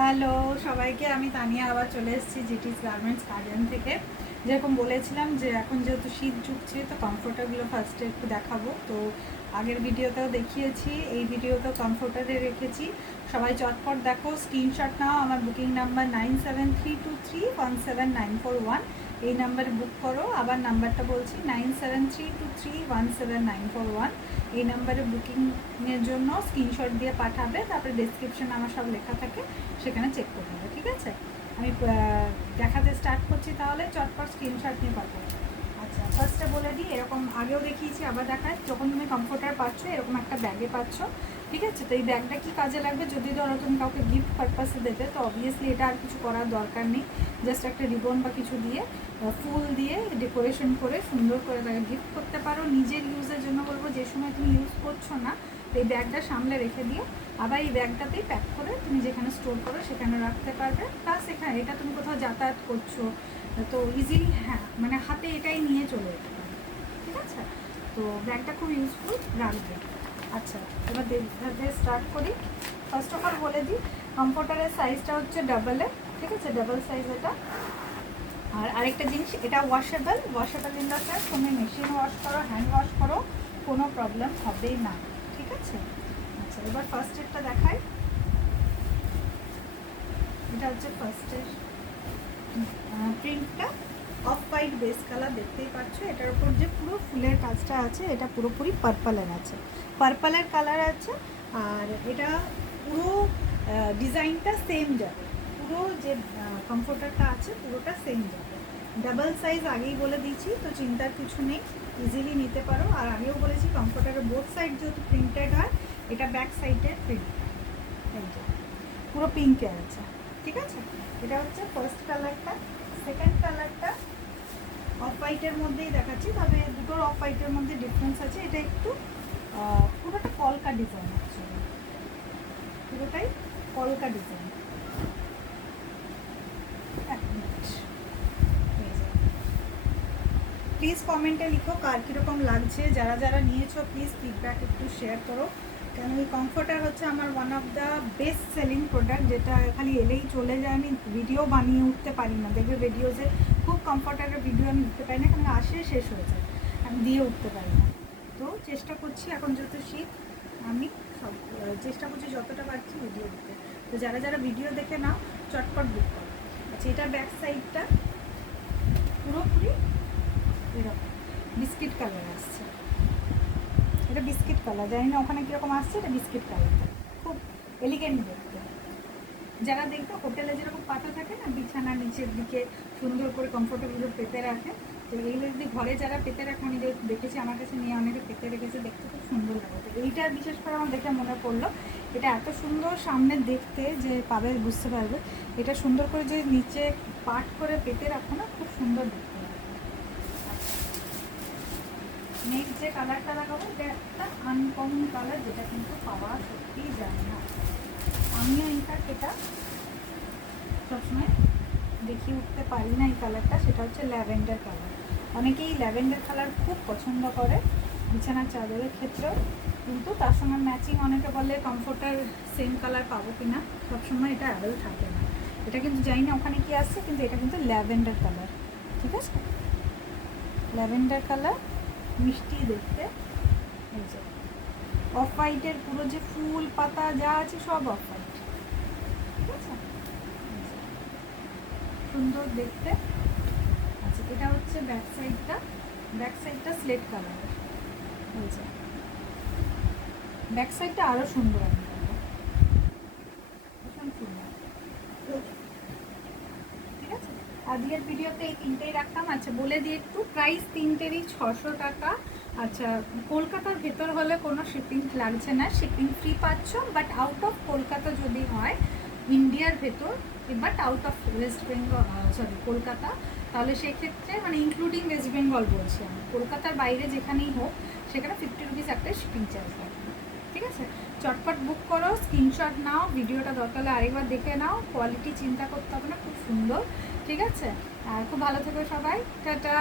Hello সবাইকে, আমি তানিয়া আবার চলে এসেছি জিটিস গার্মেন্টস কার্ডিয়ান থেকে। যেরকম বলেছিলাম যে এখন যেহেতু শীত ঢুকছে তো কমফোর্টারগুলো ফার্স্টে একটু দেখাবো। তো আগের ভিডিওতেও দেখিয়েছি, এই ভিডিওতেও কমফোর্টারে রেখেছি। সবাই চটপট দেখো, স্ক্রিনশট নাও। আমার বুকিং নাম্বার 9732317941। এই নাম্বারে বুক করো। আবার নাম্বারটা বলছি 9732317941। এই নাম্বারে বুকিংয়ের জন্য স্ক্রিনশট দিয়ে পাঠাবে, তারপরে ডেসক্রিপশানে আমার সব লেখা থাকে, সেখানে চেক করে নেবে। ঠিক আছে, আমি দেখাতে স্টার্ট করছি। তাহলে চটপট স্ক্রিনশট নিয়ে পাঠাবো। আচ্ছা, ফার্স্টে বলে দিই, এরকম আগেও দেখিয়েছি, আবার দেখায়। যখন তুমি কমফোর্টার পাচ্ছ এরকম একটা ব্যাগে পাচ্ছ, ঠিক আছে। তো এই ব্যাগটা কি কাজে লাগবে? যদি ধরো তুমি কাউকে গিফট পারপাসে দেবে, তো অবভিয়াসলি এটা আর কিছু করার দরকার নেই। জাস্ট একটা রিবন বা কিছু দিয়ে, ফুল দিয়ে ডেকোরেশন করে সুন্দর করে তাকে গিফট করতে পারো। নিজের ইউজের জন্য বলবো, যে সময় তুমি ইউজ করছো না, এই ব্যাগটা সামনে রেখে দিয়ে আবার এই ব্যাগটাতেই প্যাক করে তুমি যেখানে স্টোর করো সেখানে রাখতে পারবে। প্লাস এখানে এটা তুমি কোথাও যাতায়াত করছো তো ইজিলি, হ্যাঁ মানে হাতে এটাই নিয়ে চলে যেতে পারবে। ঠিক আছে, তো ব্যাগটা খুব ইউজফুল, রাখবে। আচ্ছা, এবার দিয়ে স্টার্ট করি। ফার্স্ট অফ অল বলে দিই, কমফোর্টারের সাইজটা হচ্ছে ডাবলে, ঠিক আছে, ডাবল সাইজ এটা। আর আরেকটা জিনিস, এটা ওয়াশেবল ইন দ্য সেন্স তুমি মেশিন ওয়াশ করো, হ্যান্ড ওয়াশ করো, কোনো প্রবলেম হবেই না। ঠিক আছে, আচ্ছা এবার ফার্স্ট এডটা দেখাই। এটা হচ্ছে ফার্স্টের প্রিন্টটা, অফ হোয়াইট বেস কালার, দেখতেই পাচ্ছ। এটার উপর যে পুরো ফুলের কাজটা আছে এটা পুরোপুরি পার্পলের আছে, পার্পলের কালার আছে। আর এটা পুরো ডিজাইনটা সেম যাবে, পুরো যে কমফোর্টারটা আছে পুরোটা সেম যাবে। ডাবল সাইজ আগেই বলে দিয়েছি, তো চিন্তার কিছু নেই, ইজিলি নিতে পারো। আর আগেও বলেছি কমফোর্টারের বোথ সাইড যেহেতু প্রিন্টেড হয়, এটা ব্যাক সাইডের প্রিন্ট, এইটা পুরো পিঙ্কে আছে। ঠিক আছে, এটা হচ্ছে ফার্স্ট কালারটা। সেকেন্ড কালারটা অফ হোয়াইটের মধ্যেই দেখাচ্ছি, তবে দুটোর অফ হোয়াইটের মধ্যে ডিফারেন্স আছে। এটা একটু পুরোটা কলকা ডিজাইন আছে, পুরোটাই কলকা ডিজাইন। প্লিজ কমেন্টে লিখো কার কীরকম লাগছে, যারা যারা নিয়েছো প্লিজ ফিডব্যাক একটু শেয়ার করো। কেন এই কমফোর্টার হচ্ছে আমার one of the best selling product, যেটা খালি এলেই চলে যায়, আমি ভিডিও বানিয়ে উঠতে পারি না। দেখবে ভিডিওতে খুব কমফোর্টারের ভিডিও আমি দিতে পারি না, কারণ আসে শেষ হয়ে যায়, আমি দিয়ে উঠতে পারি না। তো চেষ্টা করছি, এখন যেহেতু শীত, আমি সব চেষ্টা করছি যতটা পারছি ভিডিও দিতে। তো যারা যারা ভিডিও দেখে নাও চটপট বুক করো। আচ্ছা, এটা ব্যাক সাইডটা পুরোপুরি এরকম বিস্কিট কালার আসছে, এটা বিস্কিট কালার, জানি না ওখানে কীরকম আসছে, এটা বিস্কিট কালারটা খুব এলিগেন্ট দেখতে। যারা দেখবে হোটেলে যেরকম পাতা থাকে না বিছানার নিচের দিকে সুন্দর করে কমফোর্টেবল পেতে রাখে, তো এইগুলো যদি ঘরে যারা পেতে রাখে, আমি দেখেছি আমার কাছে নিয়ে অনেকে পেতে রেখেছে, দেখতে খুব সুন্দর লাগে। তো এইটা বিশেষ করে আমার দেখে মনে পড়লো, এটা এত সুন্দর সামনে দেখতে যে পাবে বুঝতে পারবে, এটা সুন্দর করে যে নিচে পাট করে পেতে রাখো না, খুব সুন্দর দেখতে। নেক্সট যে কালারটা লাগাবো, এটা একটা আনকমন কালার, যেটা কিন্তু পাওয়া সত্যিই যায় না। আমিও ইনফ্যাক্ট এটা সবসময় দেখিয়ে উঠতে পারি না এই কালারটা, সেটা হচ্ছে ল্যাভেন্ডার কালার। অনেকেই ল্যাভেন্ডার কালার খুব পছন্দ করে বিছানার চাদরের ক্ষেত্রেও, কিন্তু তার সঙ্গে ম্যাচিং অনেকে বলে কমফোর্টার সেম কালার পাবো কি না, সবসময় এটা অ্যাভেল থাকে না। এটা কিন্তু জানি না ওখানে কি আসছে, কিন্তু এটা কিন্তু ল্যাভেন্ডার কালার। ঠিক আছে, ল্যাভেন্ডার কালার, মিষ্টি দেখতে। এই যে অফ হোয়াইটের পুরো যে ফুল পাতা যা আছে সব অফ হোয়াইট, ঠিক আছে, সুন্দর দেখতে। আচ্ছা, এটা হচ্ছে ব্যাক সাইডটা, ব্যাক সাইডটা স্লেট কালার। এই যে ব্যাক সাইডটা আরও সুন্দর, আমি বলবো ভীষণ সুন্দর। ঠিক আছে, আজকের ভিডিওতে এই তিনটেই রাখলাম। আচ্ছা বলে দিই একটু, প্রাইস তিনটেরই 600 টাকা। আচ্ছা, কলকাতার ভেতর হলে কোনো শিপিং লাগছে না, শিপিং ফ্রি পাচ্ছ। বাট আউট অফ কলকাতা যদি হয়, ইন্ডিয়ার ভেতর, but out of West Bengal, sorry Kolkata, তাহলে সেক্ষেত্রে মানে ইনক্লুডিং ওয়েস্ট বেঙ্গল বলছি আমি, কলকাতার বাইরে যেখানেই হোক সেখানে 50 রুপিস একটা শিপিং চার্জ লাগবে। ঠিক আছে, চটপট বুক করো, স্ক্রিনশট নাও, ভিডিওটা দরকার হলে আরেকবার দেখে নাও, কোয়ালিটি চিন্তা করতে হবে না, খুব সুন্দর। ঠিক আছে, আর খুব ভালো থেকো সবাই, টাটা।